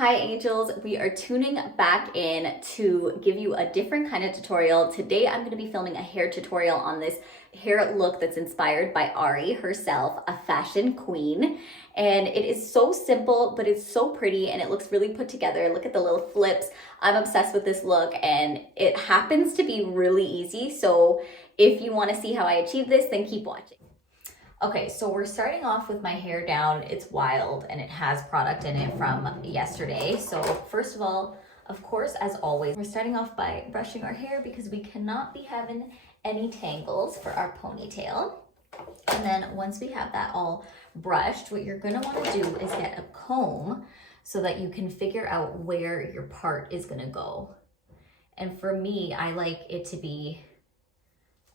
Hi angels, we are tuning back in to give you a different kind of tutorial. Today I'm going to be filming a hair tutorial on this hair look that's inspired by Ari herself, a fashion queen. And it is so simple, but it's so pretty and it looks really put together. Look at the little flips. I'm obsessed with this look and it happens to be really easy. So if you want to see how I achieve this, then keep watching. Okay, so we're starting off with my hair down. It's wild and it has product in it from yesterday. So first of all, of course, as always, we're starting off by brushing our hair because we cannot be having any tangles for our ponytail. And then once we have that all brushed, what you're gonna wanna do is get a comb so that you can figure out where your part is gonna go. And for me, I like it to be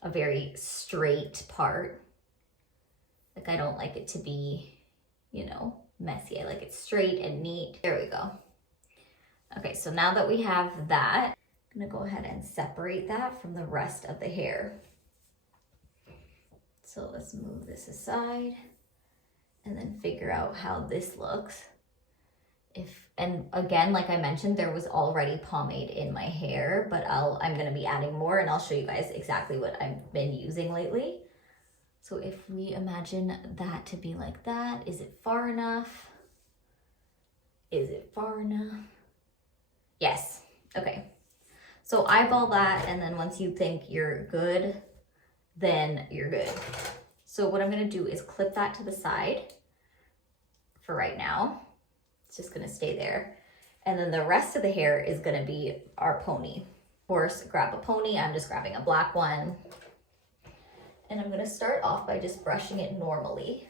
a very straight part. Like I don't like it to be, messy. I like it straight and neat. There we go. Okay, so now that we have that, I'm gonna go ahead and separate that from the rest of the hair. So let's move this aside and then figure out how this looks. And again, like I mentioned, there was already pomade in my hair, but I'm gonna be adding more and I'll show you guys exactly what I've been using lately. So if we imagine that to be like that, is it far enough? Is it far enough? Yes, okay. So eyeball that, and then once you think you're good, then you're good. So what I'm gonna do is clip that to the side for right now. It's just gonna stay there. And then the rest of the hair is gonna be our pony. Of course, grab a pony, I'm just grabbing a black one. And I'm gonna start off by just brushing it normally.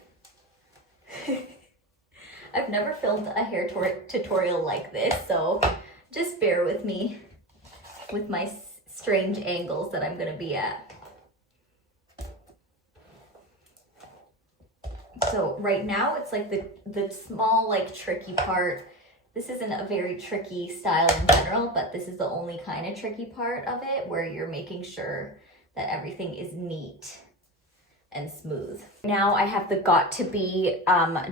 I've never filmed a hair tutorial like this, so just bear with me with my strange angles that I'm gonna be at. So right now it's like the small, tricky part. This isn't a very tricky style in general, but this is the only kind of tricky part of it where you're making sure that everything is neat and smooth. Now I have the Got To Be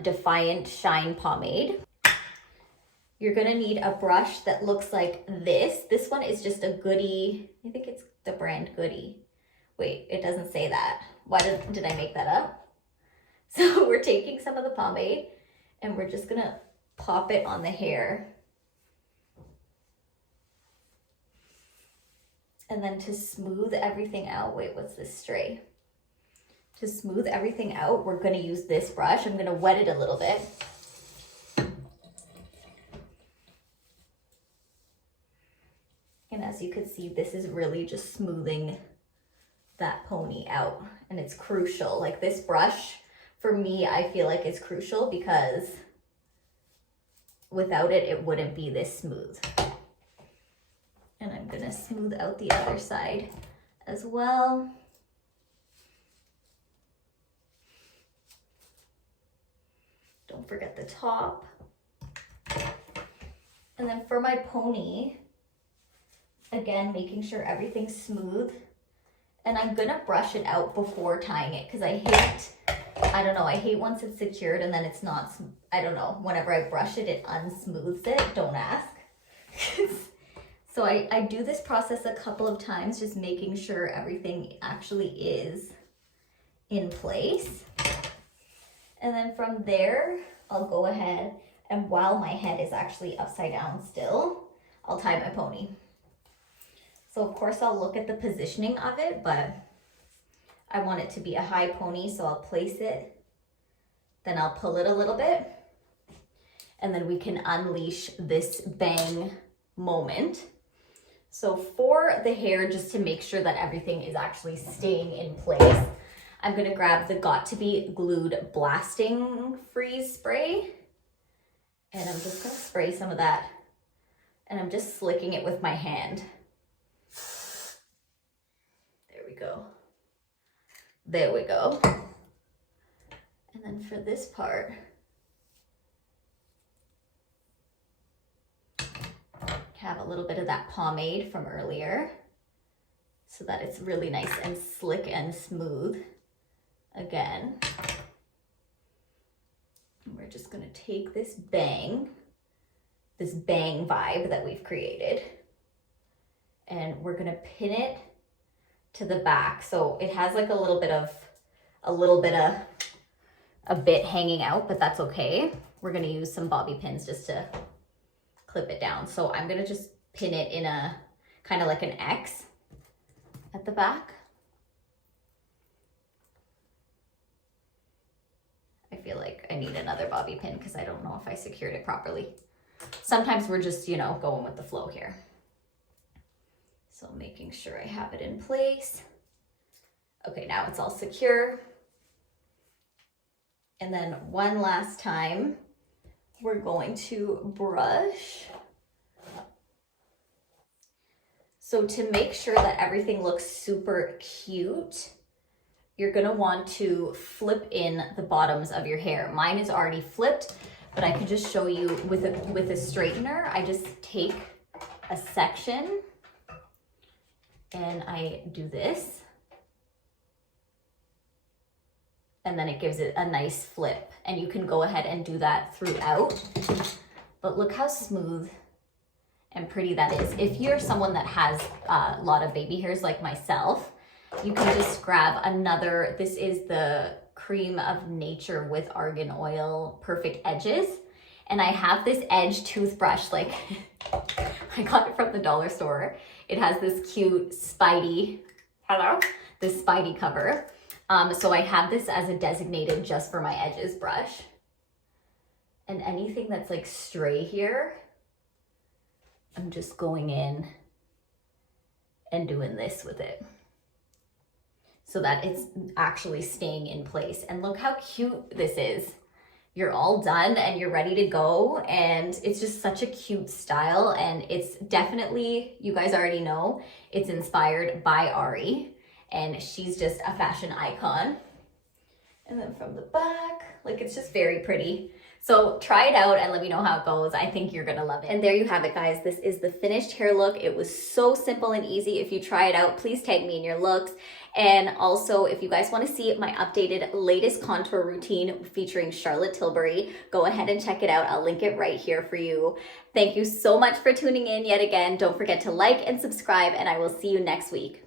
Defiant Shine Pomade. You're gonna need a brush that looks like this. This one is just a Goody. I think it's the brand Goody. Wait, it doesn't say that. Why did I make that up? So we're taking some of the pomade and we're just gonna pop it on the hair. And then to smooth everything out, wait, what's this stray? To smooth everything out, we're gonna use this brush. I'm gonna wet it a little bit. And as you can see, this is really just smoothing that pony out. And it's crucial. Like this brush, for me, I feel like it's crucial because without it, it wouldn't be this smooth. And I'm gonna smooth out the other side as well. Don't forget the top. And then for my pony, again, making sure everything's smooth. And I'm gonna brush it out before tying it because I hate once it's secured and then it's not, whenever I brush it, it unsmooths it. Don't ask. So I do this process a couple of times, just making sure everything actually is in place. And then from there, I'll go ahead and while my head is actually upside down still, I'll tie my pony. So of course I'll look at the positioning of it, but I want it to be a high pony, so I'll place it. Then I'll pull it a little bit. And then we can unleash this bang moment. So for the hair, just to make sure that everything is actually staying in place, I'm gonna grab the Got To Be Glued Blasting Freeze Spray. And I'm just gonna spray some of that. And I'm just slicking it with my hand. There we go. There we go. And then for this part, have a little bit of that pomade from earlier so that it's really nice and slick and smooth. Again, and we're just gonna take this bang this bang vibe that we've created. And we're gonna pin it to the back. So it has like a bit hanging out, but that's okay. We're gonna use some bobby pins just to clip it down. So I'm gonna just pin it in a kind of like an X at the back. I feel like I need another bobby pin because I don't know if I secured it properly. Sometimes we're just, you know, going with the flow here. So making sure I have it in place. Okay, now it's all secure. And then one last time, we're going to brush. So to make sure that everything looks super cute, you're gonna want to flip in the bottoms of your hair. Mine is already flipped, but I could just show you with a straightener. I just take a section and I do this. And then it gives it a nice flip. And you can go ahead and do that throughout. But look how smooth and pretty that is. If you're someone that has a lot of baby hairs like myself, you can just grab another, this is the Creme of Nature with Argan Oil Perfect Edges. And I have this edge toothbrush, like I got it from the dollar store. It has this cute Spidey, this Spidey cover. So I have this as a designated just for my edges brush. And anything that's like stray here, I'm just going in and doing this with it so that it's actually staying in place. And look how cute this is. You're all done and you're ready to go. And it's just such a cute style. And it's definitely, you guys already know, it's inspired by Ari. And she's just a fashion icon. And then from the back, like it's just very pretty. So try it out and let me know how it goes. I think you're gonna love it. And there you have it, guys. This is the finished hair look. It was so simple and easy. If you try it out, please tag me in your looks. And also, if you guys wanna see my updated latest contour routine featuring Charlotte Tilbury, go ahead and check it out. I'll link it right here for you. Thank you so much for tuning in yet again. Don't forget to like and subscribe, and I will see you next week.